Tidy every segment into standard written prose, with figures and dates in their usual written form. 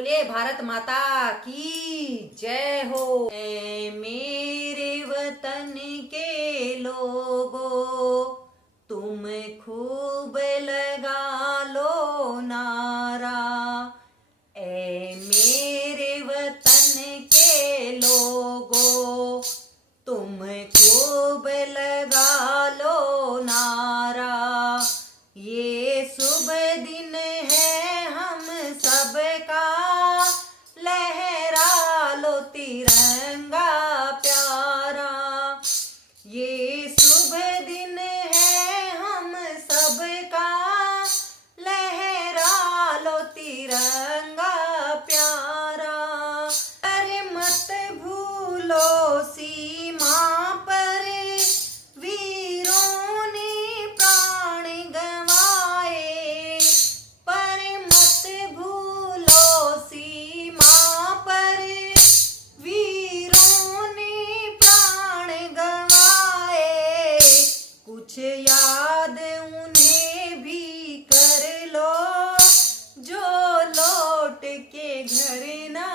बोले भारत माता की जय हो। ऐ मेरे वतन के लोगों, तुम खूब लगा लो नारा। ऐ मेरे वतन के लोगों, तुम खूब लगा लो नारा। ये शुभ दिन है हम सबका, लहरा लो तिरंगा प्यारा। ये शुभ दिन है हम सबका, लहरा लो तिरंगा प्यारा। अरे मत भूलो सीमा पर वीरों ने प्राण गंवाए, पर मत भूलो सीमा पर वीरों ने प्राण गंवाए। कुछ याद उन्हें भी कर लो, जो लौट के घर ना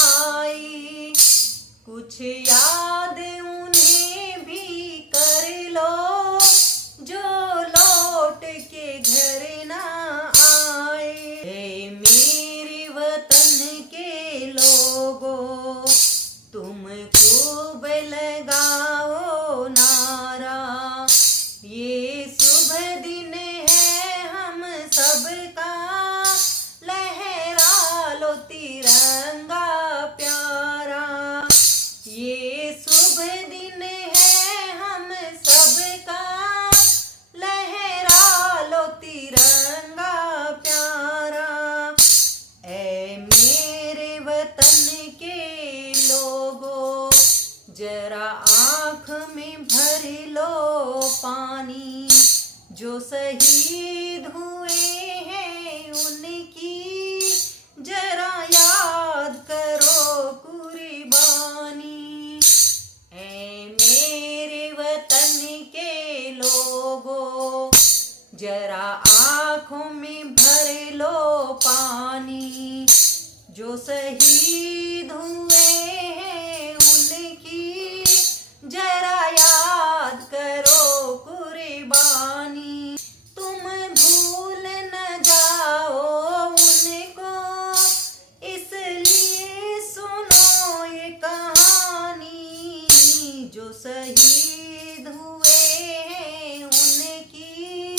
आई। कुछ याद उन्हें भी कर लो, जो लौट के घर ना आए। हे मेरे वतन के लोगों, तुम खूब लगाओ नारा। ये शुभ दिन है हम सबका, लहरा लो तिरंगा प्यारा। ये शुभ दिन है हम सबका, लहरा लो तिरंगा प्यारा। ऐ मेरे वतन के लोगों, जरा आँख में भर लो पानी। जो शहीद हुए हैं उनकी जरा याद करो कुर्बानी। ऐ मेरे वतन के लोगों, जरा आँखों में भर लो पानी। जो शहीद हुए हैं उनकी जरा याद करो कुर्बानी। तुम भूल न जाओ उनको, इसलिए सुनो ये कहानी। जो शहीद हुए हैं उनकी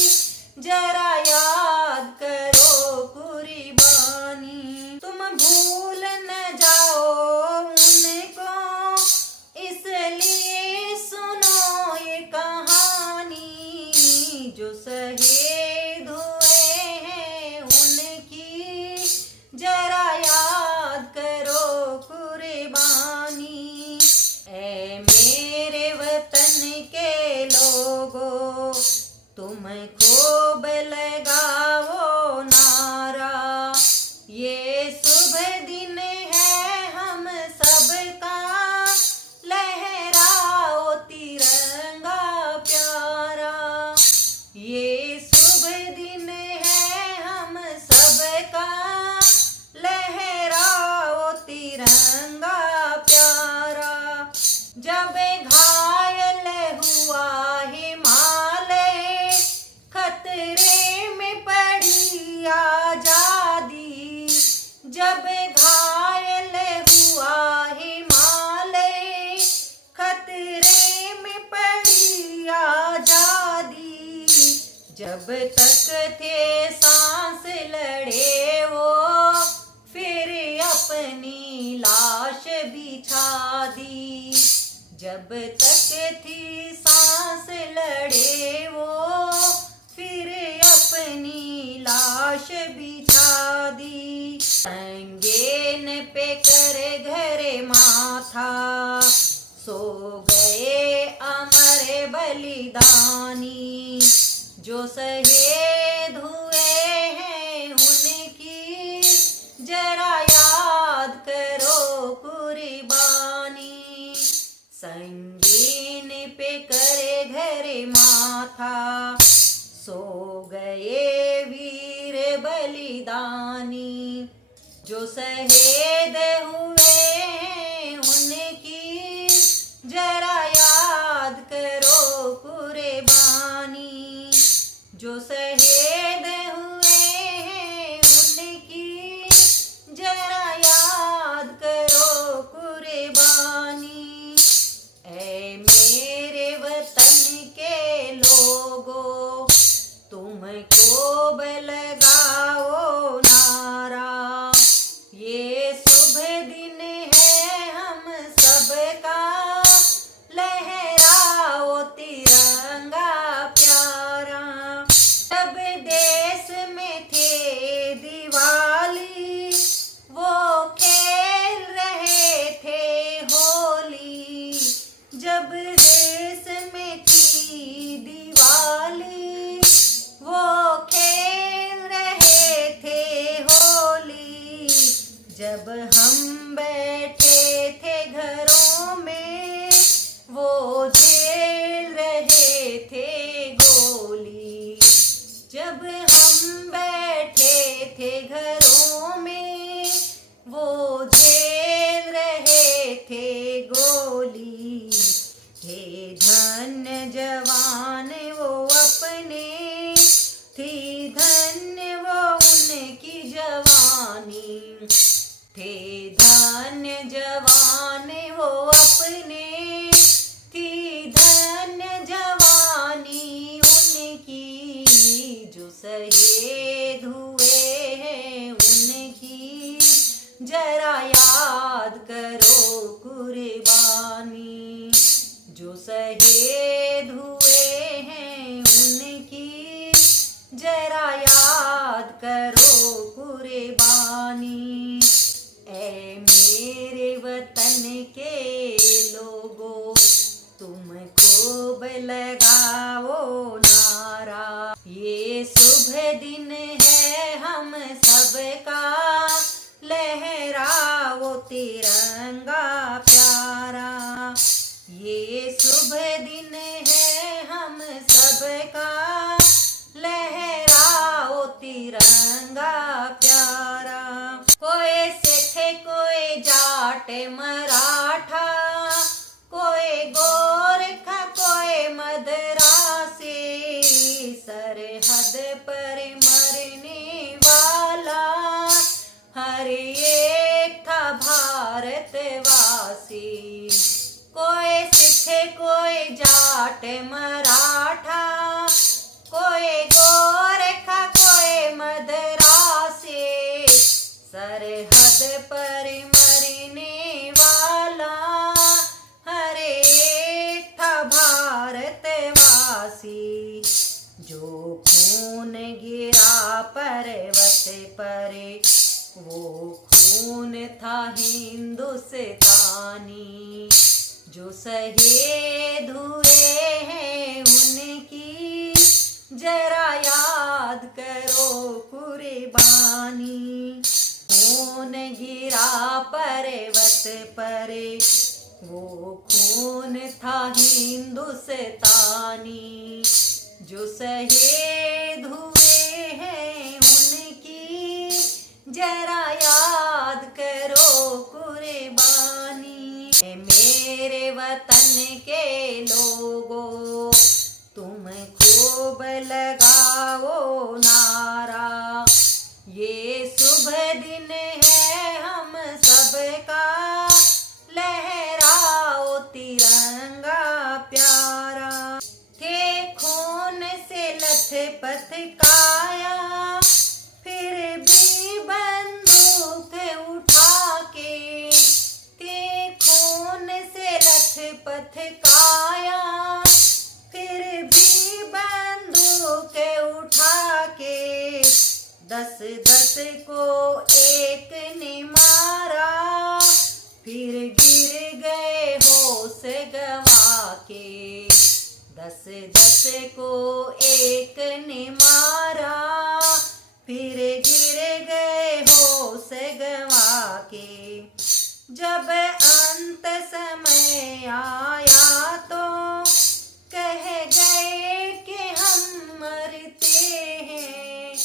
जरा याद करो कुर्बानी। तुम भूल न जाओ उनको, इसलिए सुनो ये कहानी। जो शहीद हुए हैं उनकी जरा याद करो कुर्बानी। ऐ मेरे वतन के लोगों, तुम खूब लगाओ नारा। ये शुभ दिन है हम सबका, लहराओ तिरंगा प्यारा। ये शुभ दिन है हम सबका, लहराओ तिरंगा प्यारा। जब घायल हुआ हिमालय, खतरे में पड़ी आजादी। जब घायल हुआ हिमालय, खतरे में पड़ी आजादी। जब तक थे सांस लड़े वो, फिर अपनी लाश बिछा दी। जब तक थी सांस लड़े वो, फिर अपनी लाश बिछा दी। संगेन पे कर घर माथा, सो गए अमर बलिदानी। जो शहीद हुए हैं उनकी जरा याद करो कुर्बानी। संगीन पे करे घर माथा, सो गए वीर बलिदानी। जो शहीद हुए हैं उनकी जरा याद करो कुर्बानी। जो शहीद हुए हैं उनकी जरा याद करो कुर्बानी। ऐ मेरे वतन के लोगों तुमको लगाओ नारा। ये शुभ दिन है हम सबका, लहराओ तिरंगा प्यारा। जब देश में थे दिवाली वो खेल रहे थे होली। जब देश में थी दिवाली वो खेल रहे थे होली। जब हम बैठे थे घरों में वो झेल रहे थे गोली। जब हम बैठे थे घरों में वो झेल रहे थे गोली। हे धन्य जवान वो अपने, थी धन्य वो उनकी जवानी। थे धन्य जवान वो अपने, थी धन्य जवानी उनकी। जो शहीद हुए हैं उनकी जरा याद करो कुर्बानी। जो शहीद हुए हैं उनकी जरा याद करो कुर्बानी। ऐ मेरे वतन के लोगों तुमको लगाओ नारा। ये शुभ दिन है हम सबका, लहराओ तिरंगा प्यारा। ये शुभ दिन है हम सबका, लहराओ तिरंगा प्यारा। कोई सिख कोई जाट मराठा, कोई गोरखा कोई मद्रासी। सरहद पर मरने वाला हर एक था भारतवासी। कोई सिख कोई जाट मराठा, कोई गोरखा कोई मद्रासी। सरहद पर मरने वाला हर एक था भारतवासी। जो खून गिरा पर्वत पर वो खून था हिंदुस्तानी। जो शहीद हुए हैं उनकी जरा याद करो कुर्बानी। खून गिरा पर्वत पर वो खून था हिंदुस्तानी। जो शहीद हुए हैं उनकी जरा याद करो कुर्बानी। मेरे वतन के लोगों तुम खूब लगाओ नारा। ये शुभ दिन है हम सबका, लहराओ तिरंगा प्यारा। थे खून से लथपथ काया, फिर भी बंदूक उठा के। थे खून से लथपथ काया, फिर भी बंदूक उठा के। 10-10 को एक ने मारा, फिर गिर गए होश गवा के। 10-10 को एक ने मारा, फिर गिर गए होश गवा के। जब अंत समय आया तो कह गए कि हम मरते हैं।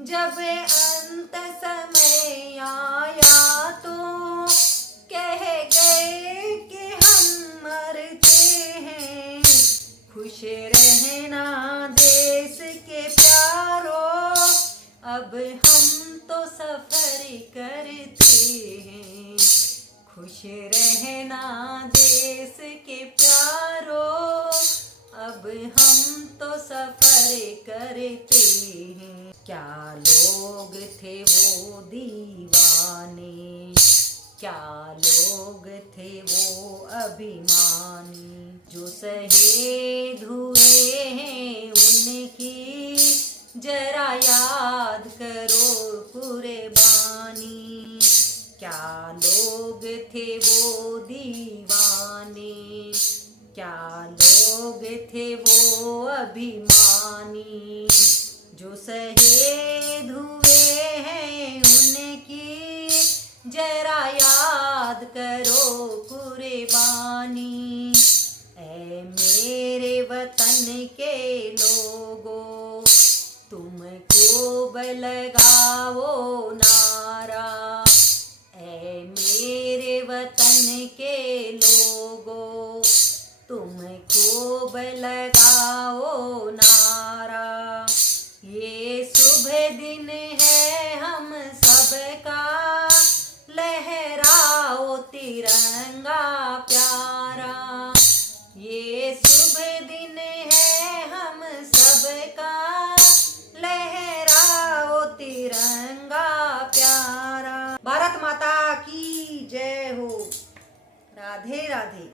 जब अंत समय में आया तो कह गए कि हम मरते हैं। खुश रहना देश के प्यारों, अब हम तो सफर करते हैं। खुश रहना देश के प्यारों, अब हम तो सफर करते हैं। क्या लोग थे वो दीवाने, क्या लोग थे वो अभिमानी, जो शहीद हुए हैं उनकी जरा याद करो कुर्बानी। क्या लोग थे वो दीवाने, क्या लोग थे वो अभिमानी, जो शहीद हुए हैं उनकी जरा याद करो कुर्बानी। ऐ मेरे वतन के लोगों, तुमको लगाओ नारा। ऐ मेरे वतन के लोगों, तुमको लगाओ नारा। ये शुभ दिन है हम सबका, लहराओ तिरंगा प्यारा। ये शुभ दिन है हम सबका, लहराओ तिरंगा प्यारा। भारत माता की जय हो। राधे राधे।